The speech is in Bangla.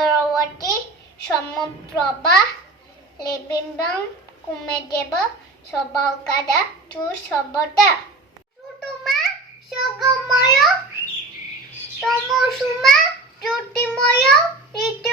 চন্দ্রবতী সমপ্রভা লেবিম্বং কুমেদেব সবকাদা তু সবতা সুতুমা সগময় তমসুমা জ্যোতির্ময় ঋতু